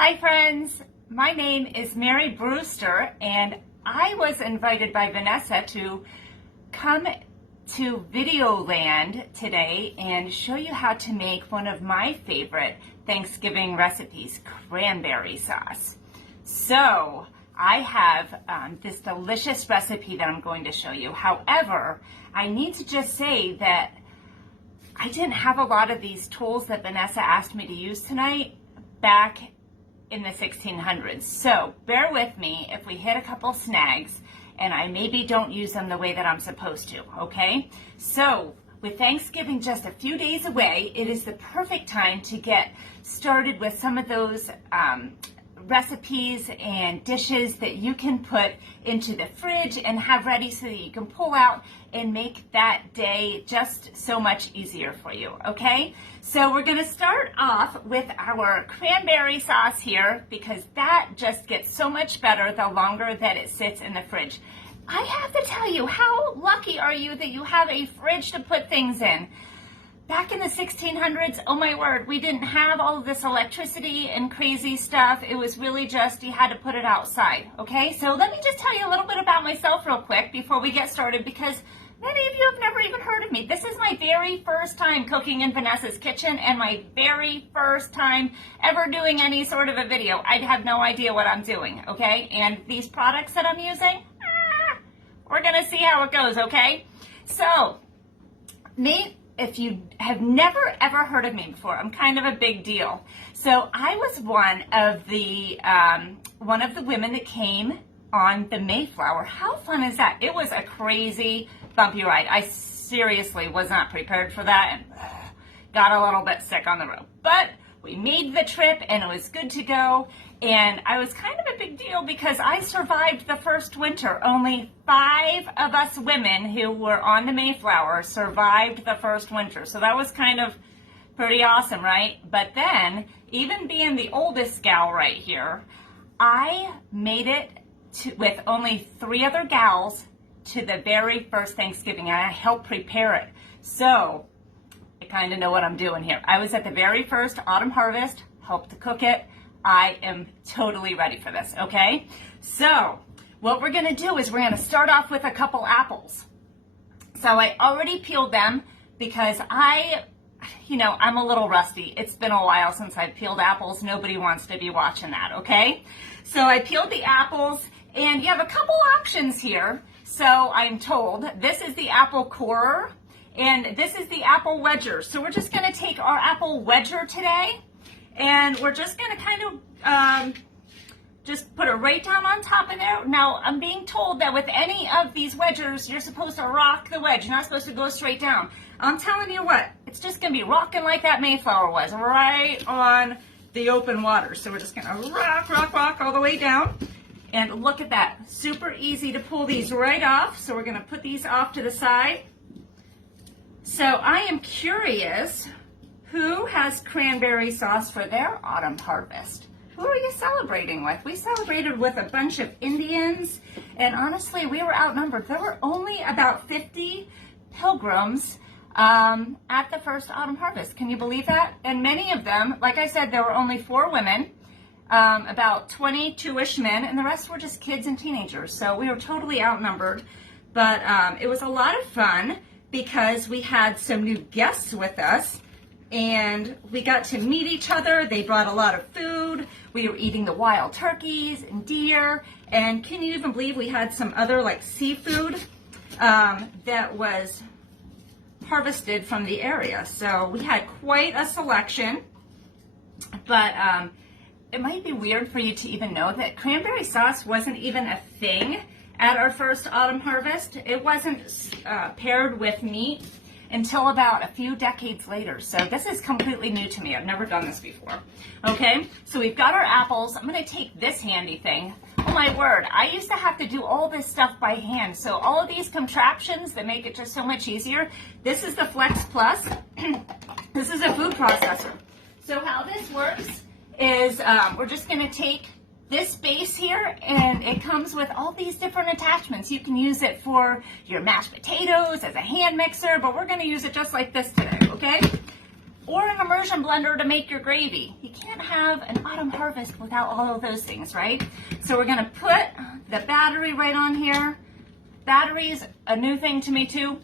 Hi friends, my name is Mary Brewster and I was invited by Vanessa to come to Videoland today and show you how to make one of my favorite Thanksgiving recipes, cranberry sauce. So I have this delicious recipe that I'm going to show you. However, I need to just say that I didn't have a lot of these tools that Vanessa asked me to use tonight back in the 1600s. So bear with me if we hit a couple snags and I maybe don't use them the way that I'm supposed to, okay? So with Thanksgiving just a few days away, it is the perfect time to get started with some of those recipes and dishes that you can put into the fridge and have ready so that you can pull out and make that day just so much easier for you, okay? So we're gonna start off with our cranberry sauce here because that just gets so much better the longer that it sits in the fridge. I have to tell you, how lucky are you that you have a fridge to put things in? Back in the 1600s, oh my word, we didn't have all of this electricity and crazy stuff. It was really just, you had to put it outside, okay? So let me just tell you a little bit about myself real quick before we get started because many of you have never even heard of me. This is my very first time cooking in Vanessa's kitchen and my very first time ever doing any sort of a video. I have no idea what I'm doing, okay? And these products that I'm using, we're gonna see how it goes, okay? So, if you have never ever heard of me before, I'm kind of a big deal. So I was one of the women that came on the Mayflower. How fun is that? It was a crazy bumpy ride. I seriously was not prepared for that and got a little bit sick on the road. But we made the trip and it was good to go. And I was kind of a big deal because I survived the first winter. Only 5 of us women who were on the Mayflower survived the first winter. So that was kind of pretty awesome, right? But then, even being the oldest gal right here, I made it with only 3 other gals to the very first Thanksgiving, and I helped prepare it. So I kind of know what I'm doing here. I was at the very first autumn harvest, helped to cook it. I am totally ready for this, okay? So what we're gonna do is we're gonna start off with a couple apples. So I already peeled them because I'm a little rusty. It's been a while since I've peeled apples. Nobody wants to be watching that, okay? So I peeled the apples and you have a couple options here. So I'm told this is the apple corer and this is the apple wedger. So we're just gonna take our apple wedger today and we're just gonna kind of just put it right down on top of there. Now, I'm being told that with any of these wedgers, you're supposed to rock the wedge. You're not supposed to go straight down. I'm telling you what, it's just gonna be rocking like that Mayflower was, right on the open water. So we're just gonna rock, rock, rock all the way down. And look at that, super easy to pull these right off. So we're gonna put these off to the side. So I am curious, who has cranberry sauce for their autumn harvest? Who are you celebrating with? We celebrated with a bunch of Indians, and honestly, we were outnumbered. There were only about 50 pilgrims at the first autumn harvest. Can you believe that? And many of them, like I said, there were only 4 women, about 22-ish men, and the rest were just kids and teenagers. So we were totally outnumbered, but it was a lot of fun because we had some new guests with us. And we got to meet each other. They brought a lot of food. We were eating the wild turkeys and deer. And can you even believe we had some other like seafood that was harvested from the area. So we had quite a selection. But it might be weird for you to even know that cranberry sauce wasn't even a thing at our first autumn harvest. It wasn't paired with meat until about a few decades later. So this is completely new to me. I've never done this before. Okay, so we've got our apples. I'm gonna take this handy thing. Oh my word, I used to have to do all this stuff by hand. So all of these contraptions that make it just so much easier. This is the Flex Plus. This is a food processor. So how this works is we're just gonna take this base here, and it comes with all these different attachments. You can use it for your mashed potatoes as a hand mixer, but we're gonna use it just like this today, okay? or an immersion blender to make your gravy. You can't have an autumn harvest without all of those things, right? So we're gonna put the battery right on here. Batteries, a new thing to me too.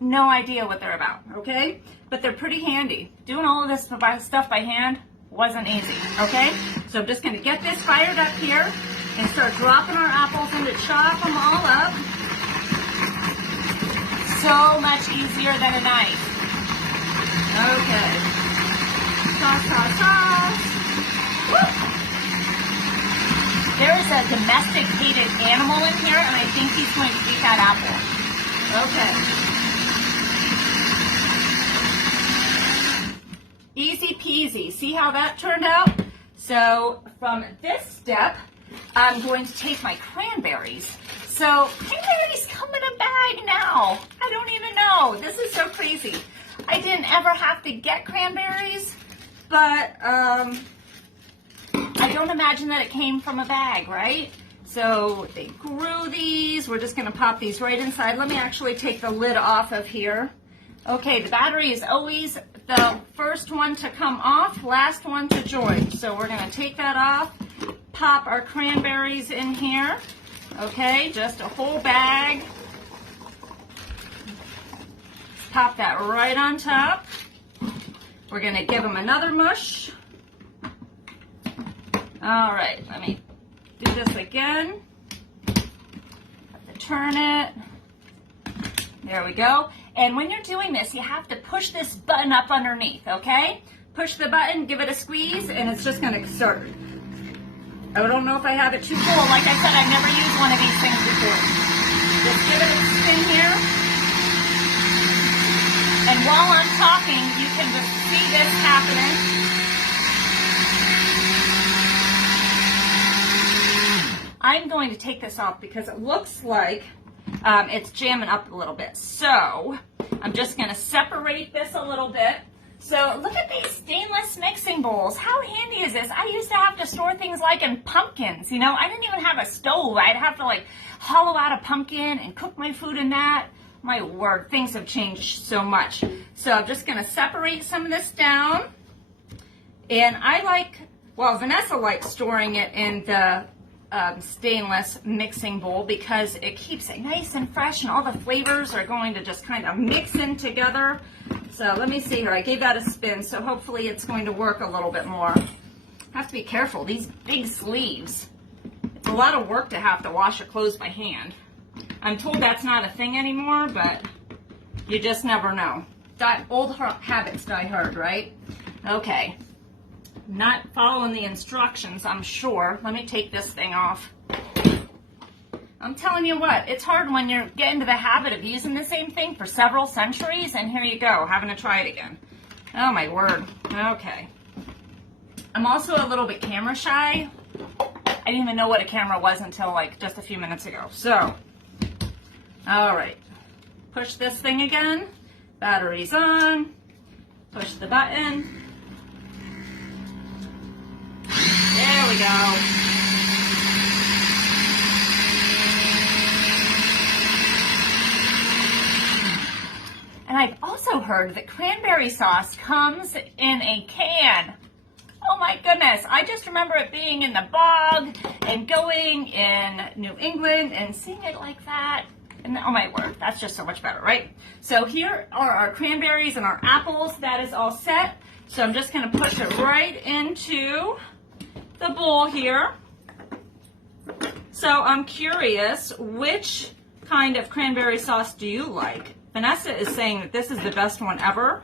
No idea what they're about, okay? But they're pretty handy. Doing all of this stuff by hand wasn't easy, okay? So I'm just gonna get this fired up here and start dropping our apples in to chop them all up. So much easier than a knife. Okay. Sauce, sauce, sauce. Woo! There is a domesticated animal in here, and I think he's going to eat that apple. Okay. Easy peasy. See how that turned out? So from this step, I'm going to take my cranberries. So cranberries come in a bag now. I don't even know. This is so crazy. I didn't ever have to get cranberries, but I don't imagine that it came from a bag, right? So they grew these. We're just going to pop these right inside. Let me actually take the lid off of here. Okay, the battery is always the first one to come off, last one to join. So we're going to take that off, pop our cranberries in here. Okay, just a whole bag. Pop that right on top. We're going to give them another mush. All right, let me do this again. Have to turn it. There we go. And when you're doing this, you have to push this button up underneath, okay? Push the button, give it a squeeze, and it's just going to start. I don't know if I have it too full. Like I said, I've never used one of these things before. Just give it a spin here. And while I'm talking, you can just see this happening. I'm going to take this off because it looks like it's jamming up a little bit. So I'm just going to separate this a little bit. So look at these stainless mixing bowls. How handy is this? I used to have to store things like in pumpkins. You know, I didn't even have a stove. I'd have to like hollow out a pumpkin and cook my food in that. My word, things have changed so much. So I'm just going to separate some of this down. And I like, well, Vanessa likes storing it in the stainless mixing bowl because it keeps it nice and fresh and all the flavors are going to just kind of mix in together. So let me see here. I gave that a spin, so hopefully it's going to work a little bit more. Have to be careful. These big sleeves. It's a lot of work to have to wash your clothes by hand. I'm told that's not a thing anymore, but you just never know. Old habits die hard, right? Okay. Not following the instructions, I'm sure. Let me take this thing off. I'm telling you what, it's hard when you get into the habit of using the same thing for several centuries, and here you go, having to try it again. Oh my word. Okay. I'm also a little bit camera shy. I didn't even know what a camera was until like just a few minutes ago. So, all right. Push this thing again. Battery's on. Push the button. There we go. And I've also heard that cranberry sauce comes in a can. Oh my goodness, I just remember it being in the bog and going in New England and seeing it like that. And oh my word, that's just so much better, right? So here are our cranberries and our apples. That is all set. So I'm just gonna push it right into the bowl here. So I'm curious, which kind of cranberry sauce do you like? Vanessa is saying that this is the best one ever.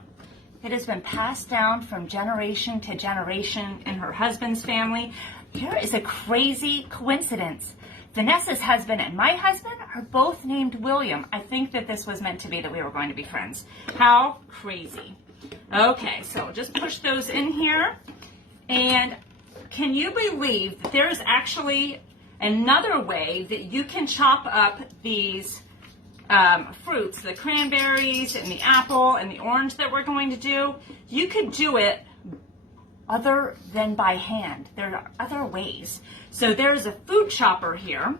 It has been passed down from generation to generation in her husband's family. Here is a crazy coincidence. Vanessa's husband and my husband are both named William. I think that this was meant to be that we were going to be friends. How crazy. Okay, so just push those in here. And can you believe that there's actually another way that you can chop up these fruits, the cranberries and the apple and the orange that we're going to do? You could do it other than by hand. There are other ways. So there's a food chopper here.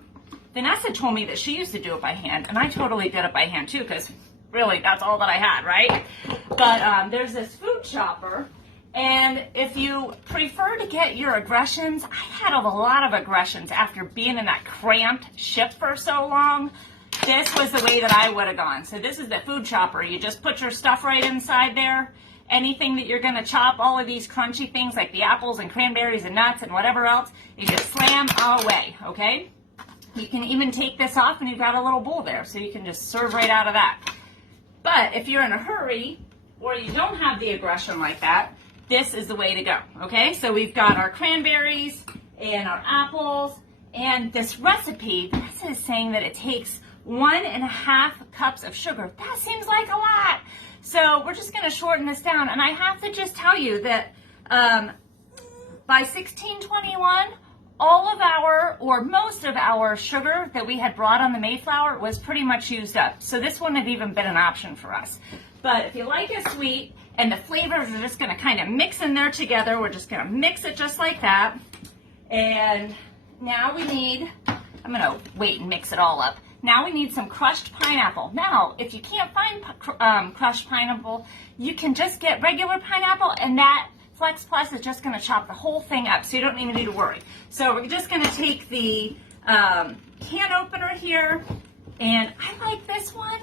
Vanessa told me that she used to do it by hand, and I totally did it by hand too because really, that's all that I had, right? But there's this food chopper, and if you prefer to get your aggressions, I had a lot of aggressions after being in that cramped ship for so long. This was the way that I would have gone. So this is the food chopper. You just put your stuff right inside there. Anything that you're going to chop, all of these crunchy things like the apples and cranberries and nuts and whatever else, you just slam away, okay? You can even take this off and you've got a little bowl there, so you can just serve right out of that. But if you're in a hurry or you don't have the aggression like that, this is the way to go, okay? So we've got our cranberries and our apples, and this recipe, this is saying that it takes 1.5 cups of sugar. That seems like a lot. So we're just going to shorten this down. And I have to just tell you that by 1621, all of our, or most of our sugar that we had brought on the Mayflower was pretty much used up. So this wouldn't have even been an option for us. But if you like it sweet and the flavors are just going to kind of mix in there together, we're just going to mix it just like that. And now we need, I'm going to wait and mix it all up. Now we need some crushed pineapple. Now, if you can't find crushed pineapple, you can just get regular pineapple, and that Flex Plus is just going to chop the whole thing up, so you don't even need to worry. So we're just going to take the can opener here, and I like this one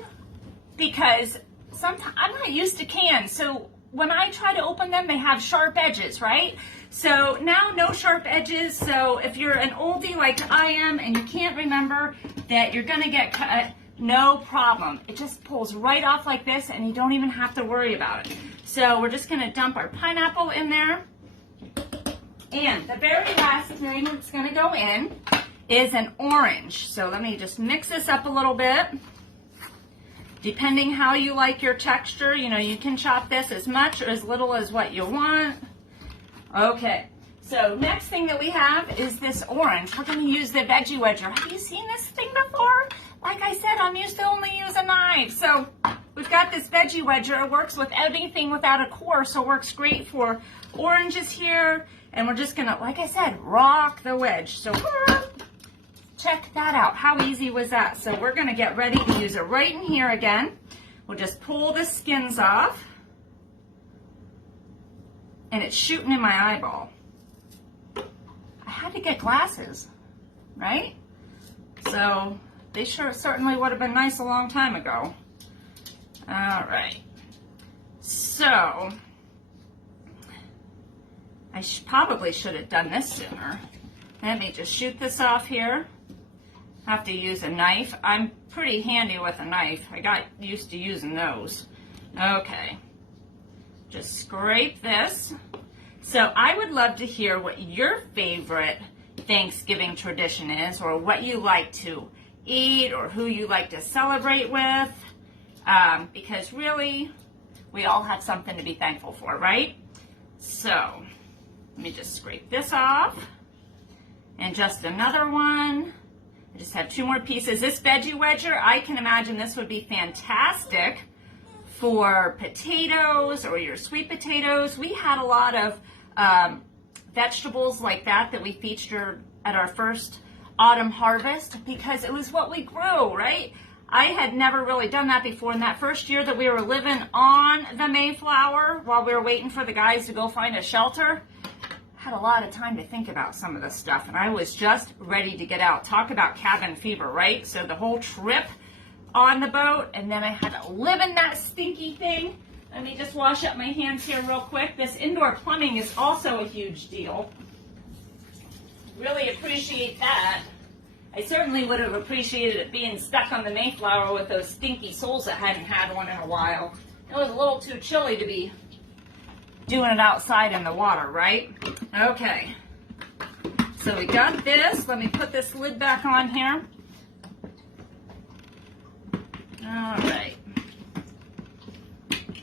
because sometimes I'm not used to cans, so when I try to open them, they have sharp edges, right? So now no sharp edges, so if you're an oldie like I am and you can't remember that you're gonna get cut, no problem. It just pulls right off like this and you don't even have to worry about it. So we're just gonna dump our pineapple in there. And the very last thing that's gonna go in is an orange. So let me just mix this up a little bit. Depending how you like your texture, you know, you can chop this as much or as little as what you want. Okay, so next thing that we have is this orange. We're going to use the veggie wedger. Have you seen this thing before? Like I said, I'm used to only use a knife. So we've got this veggie wedger. It works with anything without a core, so it works great for oranges here. And we're just going to, like I said, rock the wedge. So check that out. How easy was that? So we're going to get ready to use it right in here again. We'll just pull the skins off. And it's shooting in my eyeball. I had to get glasses, right? So they certainly would have been nice a long time ago. All right. So I probably should have done this sooner. Let me just shoot this off here. Have to use a knife. I'm pretty handy with a knife. I got used to using those. Okay. Just scrape this. So I would love to hear what your favorite Thanksgiving tradition is, or what you like to eat, or who you like to celebrate with, because really we all have something to be thankful for, right? So let me just scrape this off, and just another one. I just have 2 more pieces. This veggie wedger, I can imagine this would be fantastic for potatoes or your sweet potatoes. We had a lot of vegetables like that we featured at our first autumn harvest because it was what we grew, right? I had never really done that before. In that first year that we were living on the Mayflower while we were waiting for the guys to go find a shelter, I had a lot of time to think about some of this stuff, and I was just ready to get out. Talk about cabin fever, right? So the whole trip on the boat, and then I had to live in that stinky thing. Let me just wash up my hands here real quick. This indoor plumbing is also a huge deal. Really appreciate that. I certainly would have appreciated it being stuck on the Mayflower with those stinky souls that hadn't had one in a while. It was a little too chilly to be doing it outside in the water, right? Okay. So we got this. Let me put this lid back on here. All right.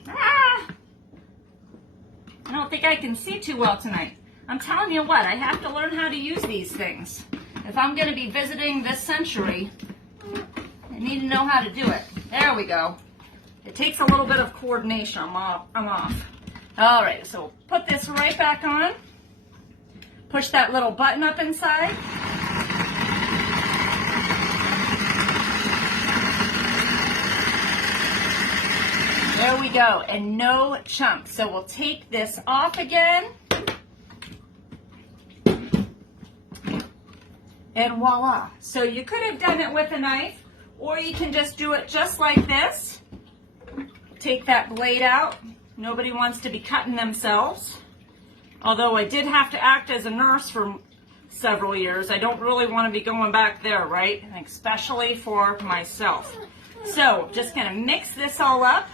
Ah! I don't think I can see too well tonight. I'm telling you what, I have to learn how to use these things. If I'm going to be visiting this century, I need to know how to do it. There we go. It takes a little bit of coordination. I'm off. All right, so we'll put this right back on. Push that little button up inside. There we go, and no chunks. So we'll take this off again. And voila. So you could have done it with a knife, or you can just do it just like this. Take that blade out. Nobody wants to be cutting themselves. Although I did have to act as a nurse for several years. I don't really want to be going back there, right? Especially for myself. So just gonna mix this all up.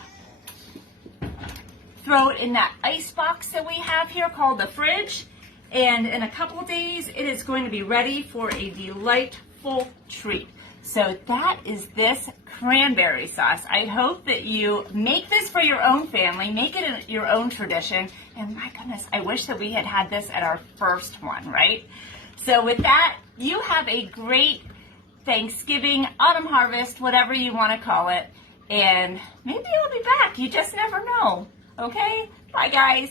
Throw it in that ice box that we have here called the fridge. And in a couple of days, it is going to be ready for a delightful treat. So that is this cranberry sauce. I hope that you make this for your own family, make it your own tradition. And my goodness, I wish that we had had this at our first one, right? So with that, you have a great Thanksgiving, autumn harvest, whatever you want to call it. And maybe I'll be back. You just never know. Okay? Bye, guys.